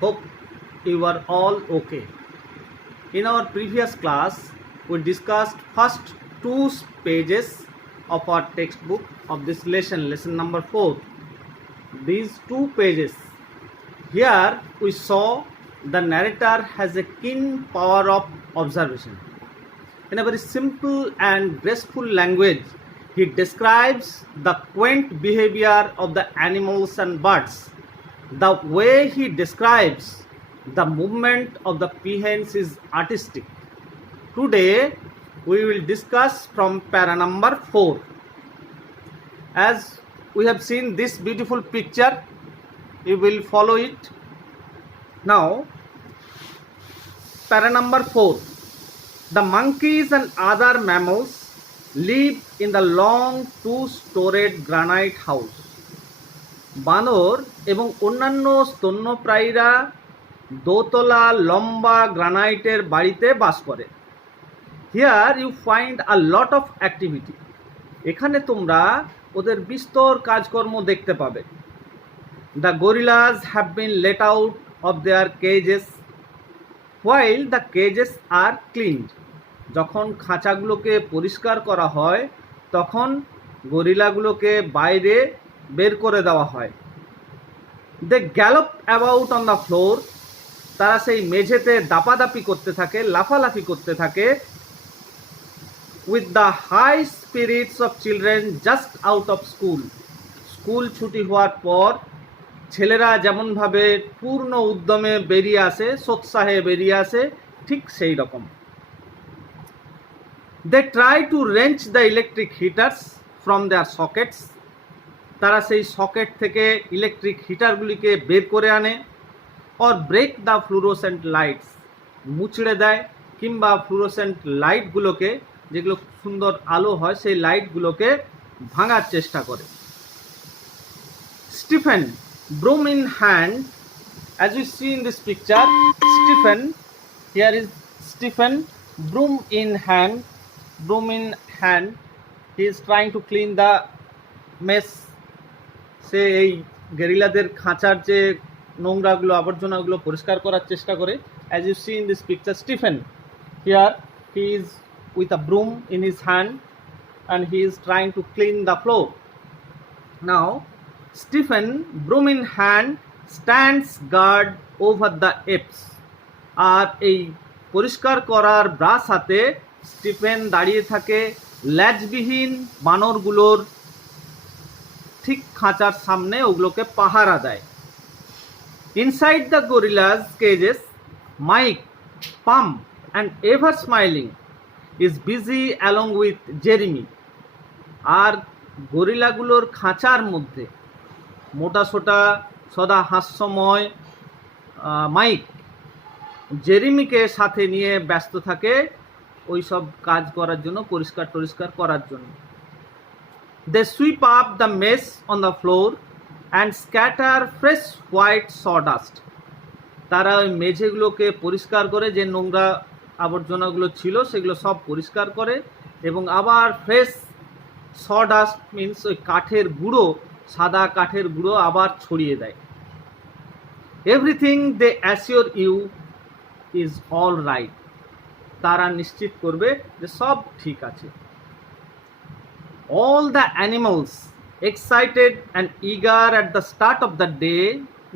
Hope you are all okay. In our previous class, we discussed first two pages of our textbook of this lesson number 4. These 2 pages. Here we saw the narrator has a keen power of observation. In a very simple and graceful language, he describes the quaint behavior of the animals and birds. The way he describes the movement of the peahens is artistic. Today, we will discuss from para number 4. As we have seen this beautiful picture, you will follow it. Now, para number 4. The monkeys and other mammals live in the long 2-storied granite house. বানর এবং অন্যান্য স্তন্যপ্রায়ীরা দোতলা লম্বা গ্রানাইটের বাড়িতে বাস করে। Here you find a lot of activity. এখানে তোমরা ওদের বিস্তর কাজকর্ম দেখতে পাবে। The gorillas have been let out of their cages while the cages are cleaned. যখন খাঁচাগুলোকে পরিষ্কার করা হয় তখন গরিলাগুলোকে বাইরে বের করে দেওয়া হয়। They gallop about on the floor. তারা সেই মেঝেতে দাপাদাপি করতে থাকে, লাফালাফি করতে থাকে। With the high spirits of children just out of school. School ছুটি হওয়ার পর ছেলেরা যেমনভাবে পূর্ণ উদ্যমে বেরিয়ে আসে, সোৎসাহে বেরিয়ে আসে, ঠিক সেই রকম। They try to wrench the electric heaters from their sockets. তারা সেই সকেট থেকে ইলেকট্রিক হিটারগুলিকে বের করে আনে। Or break the fluorescent lights. মুচড়ে দেয় কিংবা ফ্লুরোসেন্ট লাইটগুলোকে, যেগুলো সুন্দর আলো হয়, সেই লাইটগুলোকে ভাঙার চেষ্টা করে। Stephen, broom in hand, as you see in this picture, Stephen, here is Stephen, broom in hand, he is trying to clean the mess. সে এই গেরিলাদের খাঁচার যে নোংরাগুলো, আবর্জনাগুলো পরিষ্কার করার চেষ্টা করে। as you see in this picture, Stephen, here he is with a broom in his hand and he is trying to clean the floor. Now Stephen, broom in hand, stands guard over the apes. আর এই পরিষ্কার করার brush হাতে Stephen দাঁড়িয়ে থাকে ল্যাজবিহীন বানরগুলোর ঠিক খাঁচার সামনে, ওগুলোকে পাহারা দেয়। Inside the gorillas cages, Mike, Pam and ever smiling is busy along with Jeremy. আর গরিলাগুলোর খাঁচার মধ্যে মোটা সোটা সদা হাস্যময় মাইক জেরিমিকে সাথে নিয়ে ব্যস্ত থাকে ওই সব কাজ করার জন্য, পরিষ্কার টরিষ্কার করার জন্য। They sweep up the mess on the floor and scatter fresh white sawdust. তারা ওই মেঝেগুলোকে পরিষ্কার করে, যে নোংরা আবর্জনাগুলো ছিল সেগুলো সব পরিষ্কার করে এবং আবার ফ্রেশ সডাস্ট মিনস ওই কাঠের গুঁড়ো, সাদা কাঠের গুঁড়ো আবার ছড়িয়ে দেয়। Everything they assure you is all right. তারা নিশ্চিত করবে যে সব ঠিক আছে। All the animals excited and eager at the start of the day,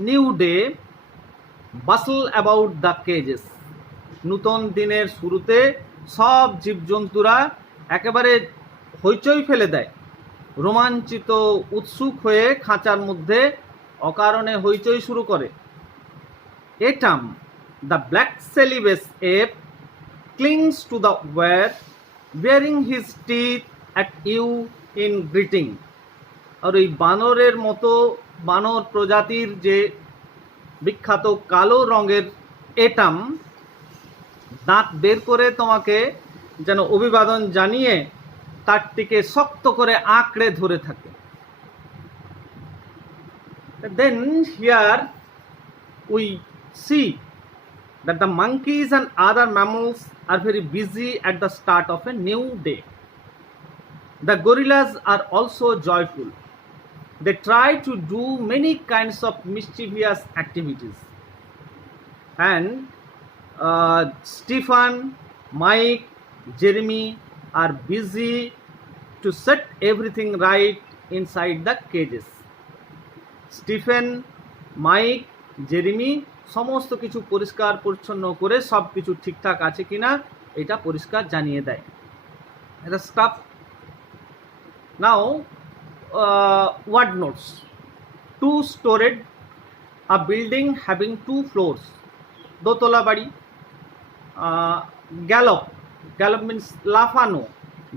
new day, bustle about the cages. নূতন দিনের শুরুতে সব জীবজন্তুরা একেবারে হইচই ফেলে দেয়, রোমাঞ্চিত উৎসুক হয়ে খাঁচার মধ্যে অকারণে হইচই শুরু করে। Eetam, the black Celebes ape, clings to the wire, baring his teeth at you in greeting. আর ওই বানরের মতো বানর প্রজাতির যে বিখ্যাত কালো রঙের এটাম, দাঁত বের করে তোমাকে যেন অভিবাদন জানিয়ে তারটিকে শক্ত করে আঁকড়ে ধরে থাকে। Then here we see that the monkeys and other mammals are very busy at the start of a new day. The gorillas are also joyful. They try to do many kinds of mischievous activities. And Stephen, Mike, Jeremy are busy to set everything right inside the cages. Stephen, Mike, Jeremy সমস্ত কিছু পরিষ্কার পরিচ্ছন্ন করে সব কিছু ঠিকঠাক আছে কিনা এটা পরিষ্কার জানিয়ে দেয়। এটা stuff. Now word notes. 2 storeyed, a building having 2 floors, দোতলা বাড়ি। গ্যালপ, গ্যালপ মিন্স লাফানো।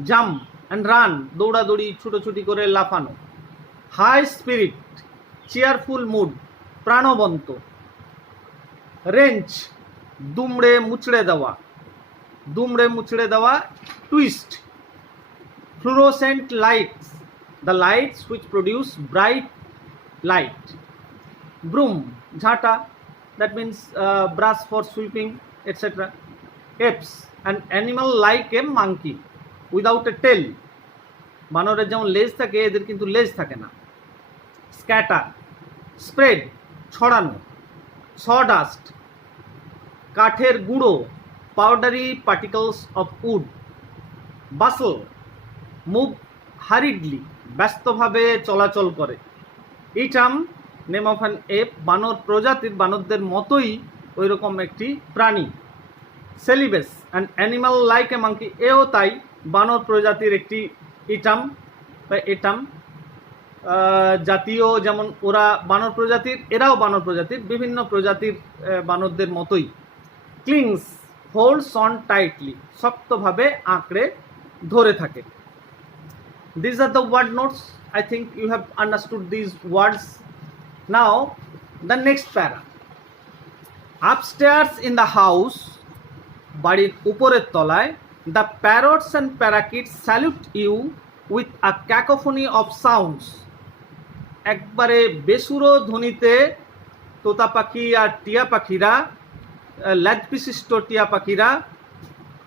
জাম্প অ্যান্ড রান, দৌড়াদৌড়ি ছুটোছুটি করে লাফানো। হাই স্পিরিট, চেয়ারফুল মুড, প্রাণবন্ত। রেঞ্চ, দুমড়ে মুচড়ে দেওয়া, দুমড়ে মুচড়ে দেওয়া। Twist, fluorescent lights, the lights which produce bright light. Broom, ঝাঁটা, that means brush for sweeping etcetera. Apes, an animal like a monkey without a tail, বানরের যেমন লেজ থাকে এদের কিন্তু লেজ থাকে না। স্ক্যাটার, স্প্রেড, ছড়ানো। সডাস্ট, কাঠের গুঁড়ো, powdery particles of wood. Bustle, move hurriedly, ব্যস্তভাবে চলাচল করে। Eetam, name of an ape, বানর প্রজাতির, বানরদের মতোই ওই রকম একটি প্রাণী। Celebes, an animal like a monkey, এও তাই, বানর প্রজাতির একটি ইটাম বা এটাম জাতীয়, যেমন ওরা বানর প্রজাতির, এরাও বানর প্রজাতির, বিভিন্ন প্রজাতির বানরদের মতোই। ক্লিংস, হোল্ডস অন টাইটলি, শক্তভাবে আঁকড়ে ধরে থাকে। This are the word notes. I think you have understood this words. Now the next para. Upstairs in the house, বাড়ির উপরের তলায়, the parrots and parakeets salute you with a cacophony of sounds. একবারে বেসুরো ধ্বনিতে তোতা পাখি আর টিয়া পাখিরা, ল্যাজ বিশিষ্ট টিয়া পাখিরা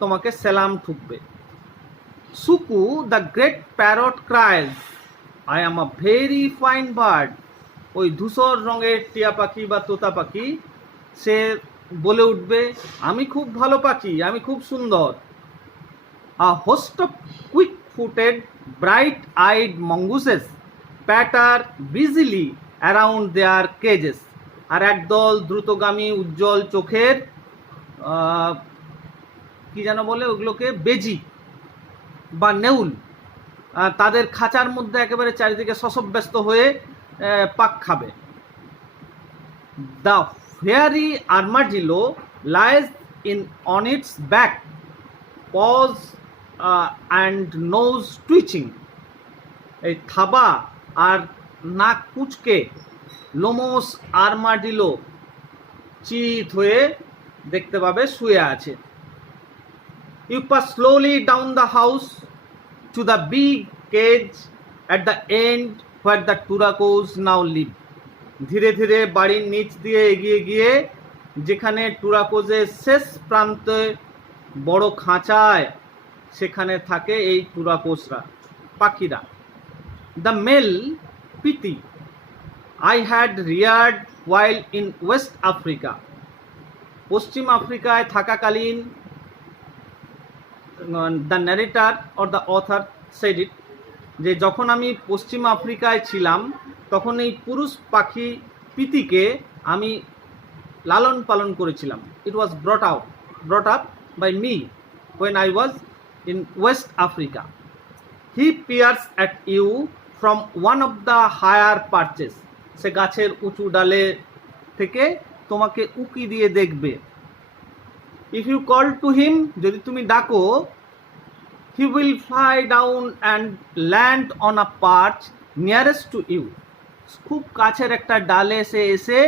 তোমাকে সেলাম ঠুকবে। Suku, the great parrot cries, I am a very fine bird. ওই ধূসর রঙের টিয়া পাখি বা তোতা পাখি সে বলে উঠবে, আমি খুব ভালো পাখি, আমি খুব সুন্দর। A host of quick footed bright eyed mongooses patter busily around their cages. আর একদল দ্রুতগামী উজ্জ্বল চোখের কি যেন বলে ওগুলোকে, বেজি বা নেউল, তাদের খাঁচার মধ্যে একেবারে চারিদিকে শশব্যস্ত হয়ে পাক খাবে। The fairy armadillo lies in on its back, paws and nose twitching. এই থাবা আর নাক কুঁচকে লোমস আর্মাডিলো চিত হয়ে দেখতে পাবে শুয়ে আছে। You pass slowly down the house to the big cage at the end where the touracos now live. ধীরে ধীরে বাড়ির নিচ দিয়ে এগিয়ে গিয়ে যেখানে টুরাকোজের শেষ প্রান্তে বড় খাঁচায় সেখানে থাকে এই টুরাকোজরা, পাখিরা। The male Pitti I had reared while in West Africa. পশ্চিম আফ্রিকায় থাকাকালীন, the narrator or the author said it, যে যখন আমি পশ্চিম আফ্রিকায় ছিলাম তখন এই পুরুষ পাখি পিতিকে আমি লালন পালন করেছিলাম। It was brought up by me when I was in West Africa. He peers at you from one of the higher perches. সে গাছের উঁচু ডালে থেকে তোমাকে উকি দিয়ে দেখবে। If you call to him, যদি তুমি ডাকো, he will fly down and land on a perch nearest to you. খুব কাছের একটা ডালে সে এসে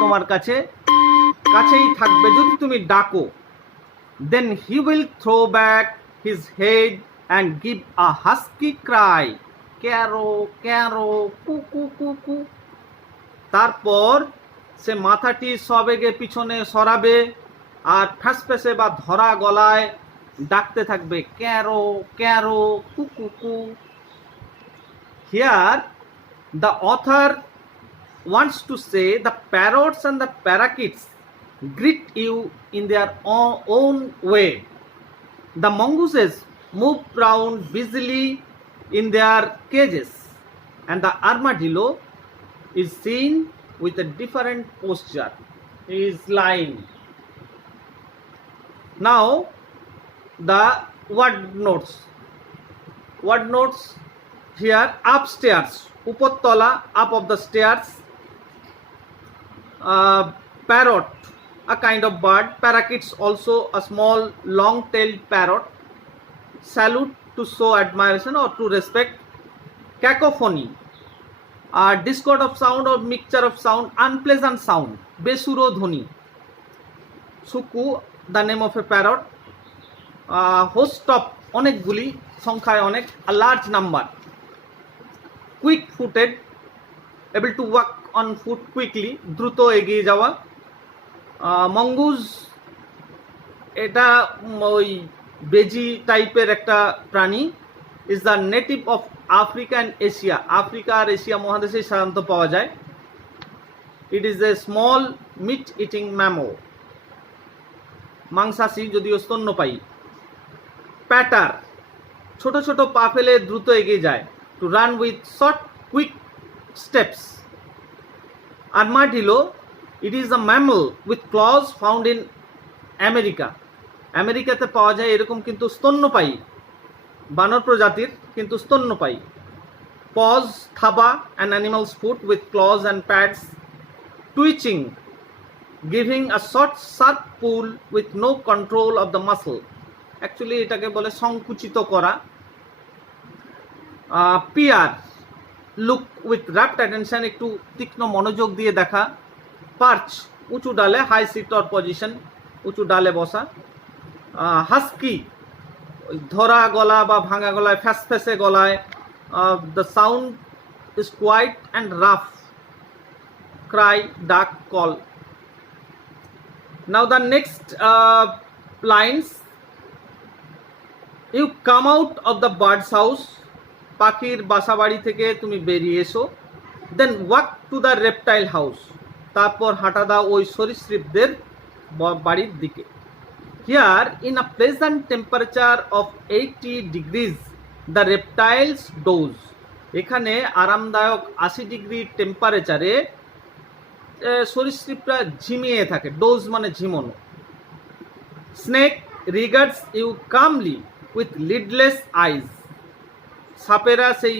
তোমার কাছেই থাকবে যদি তুমি ডাকো। Then he will throw back his head and give a husky cry, ক্যারো ক্যারো কুকু কুকু। তারপর সে মাথাটি সবেগে পিছনে সরাবে আর ফ্যাঁসফেঁসে বা ধরা গলায় ডাকতে থাকবে, ক্যারো ক্যারো কুকু কু। Here The author wants to say the parrots and the parakeets greet you in their own way. The mongooses move round busily in their cages, and the armadillo is seen with a different posture. He is lying. Now, the word notes. Word notes here: upstairs, upottola, up of the stairs. Parrot, a kind of bird. Parakeets, also a small long-tailed parrot. Salute, to show admiration or to respect. Cacophony, a discord of sound or mixture of sound, unpleasant sound. Besuro dhoni. Suku, the name of a parrot. Host of, অনেকগুলি, সংখ্যায় অনেক, a large number. Quick footed, able to walk on foot quickly, দ্রুত এগিয়ে যাওয়া. Mongoose, এটা ওই বেজি টাইপের একটা প্রাণী. Is the native of Africa and Asia. Africa আর এশিয়া মহাদেশে সাধারণত পাওয়া যায়. It is a small meat eating mammal. মাংসাশী, যদিও স্তন্যপায়ী. প্যাটার, ছোট ছোট পা ফেলে দ্রুত এগিয়ে যায়. To run with short quick steps. Armadillo, it is a mammal with claws found in America. আমেরিকাতে পাওয়া যায় এরকম, কিন্তু স্তন্যপায়ী, বানর প্রজাতির কিন্তু স্তন্যপায়ী. পজ, থাবা, an animals foot with claws and pads. Twitching, giving a short sharp pull with no control of the muscle. Actually এটাকে বলে সংকুচিত করা. Peer, look with rapt attention, একটু তীক্ষ্ণ মনোযোগ দিয়ে দেখা. পার্চ, উঁচু ডালে, হাই সিট অর পজিশন, উঁচু ডালে বসা. হাস্কি, ধরা গলা বা ভাঙা গলায়, ফ্যাসফ্যাসে গলায়. The sound is quiet and rough. Cry, ডাক, call. Now the next lines. You come out of the birds house. পাখির বাসা বাড়ি থেকে তুমি বেরিয়ে এসো. Then walk to the reptile house. তারপর হাঁটা দাও ওই সরীসৃপদের বাড়ির দিকে. Here, in a pleasant temperature of 80 degrees, the reptiles doze. এখানে আরামদায়ক 80 ডিগ্রি টেম্পারেচারে সরীসৃপরা ঝিমিয়ে থাকে. ডোজ মানে ঝিমোনো. Snake regards you calmly with lidless eyes. সাপেরা সেই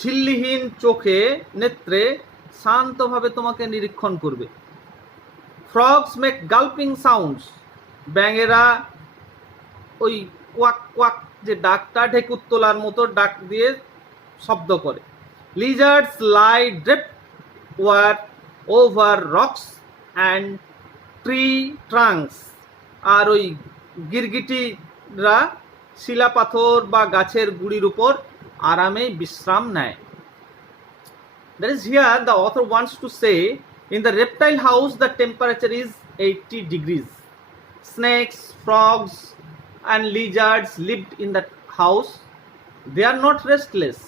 ঝিল্লিহীন চোখে, নেত্রে শান্তভাবে তোমাকে নিরীক্ষণ করবে. Frogs make gulping sounds. ব্যাঙেরা ওই কোয়াক কোয়াক যে ডাকটা, ঢেকুর তোলার মতো ডাক দিয়ে শব্দ করে. Lizards lie draped were over rocks and tree trunks. আর ওই গিরগিটিরা শিলা পাথর বা গাছের গুড়ির উপর আরামে বিশ্রাম নেয়. That is, here the author wants to say, in the reptile house the temperature is 80 degrees. Snakes, frogs and lizards lived in that house. They are not restless.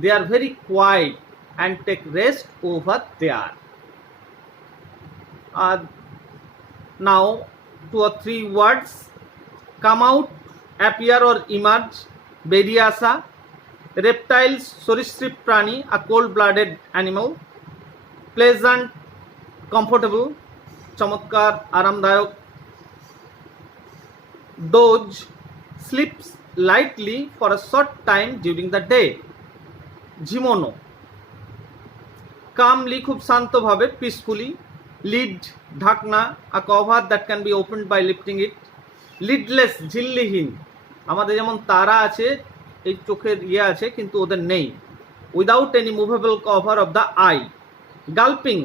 They are very quiet and take rest over there. Now 2 or 3 words. Come out, appear or emerge, বেরিয়ে আসা. reptiles, সরীসৃপ প্রাণী, a cold-blooded animal. pleasant, comfortable, চমৎকার, আরামদায়ক. doge, sleeps lightly for a short time during the day, ঝিমোনো. calmly, খুব শান্তভাবে, peacefully. lid, ঢাকনা, a cover that can be opened by lifting it. lidless, ঝিল্লিহীন. আমাদের যেমন তারা আছে, এই চোখের ইয়ে আছে, কিন্তু ওদের নেই. Without any movable cover of the eye. Gulping,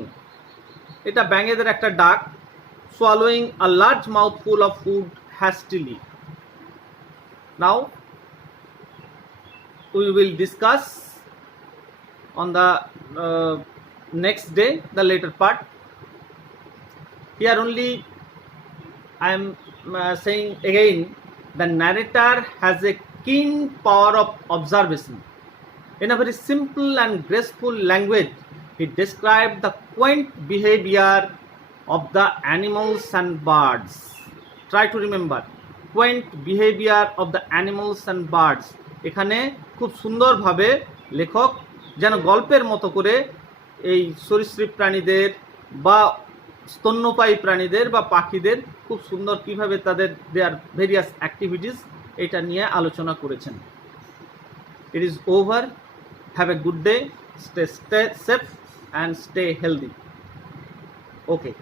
এটা ব্যাঙেদের একটা ডাক. Swallowing a large mouthful of food hastily. Now we will discuss on the next day the latter part. Here only I am saying again, the narrator has a keen power of observation. In a very simple and graceful language, he described the quaint behavior of the animals and birds. Try to remember, quaint behavior of the animals and birds. এখানে খুব সুন্দরভাবে লেখক যেন গল্পের মতো করে এই সরীসৃপ প্রাণীদের বা স্তন্যপায়ী প্রাণীদের বা পাখিদের খুব সুন্দর কিভাবে তাদের দেয়ার ভেরিয়াস অ্যাক্টিভিটিস এটা নিয়ে আলোচনা করেছেন। It is over. Have a good day, stay safe and stay healthy. Okay.